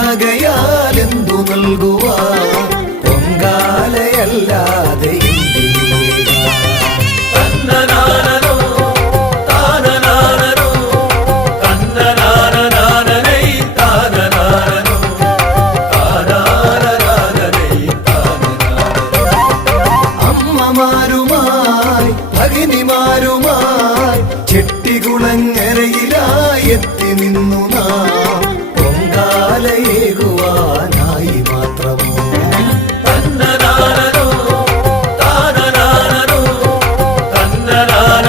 ആകയാലെന്തു നൽകുവാ പൊങ്കാലയല്ലാതെ അമ്മമാരുമായി ഭഗിനിമാരുമായി ചെട്ടികുളങ്ങരയിലായി എത്തി നിന്നു നാം പൊങ്കാലയേകുവാനായി മാത്രമോ തന്നനാനോ താനനാനോ തന്നനാന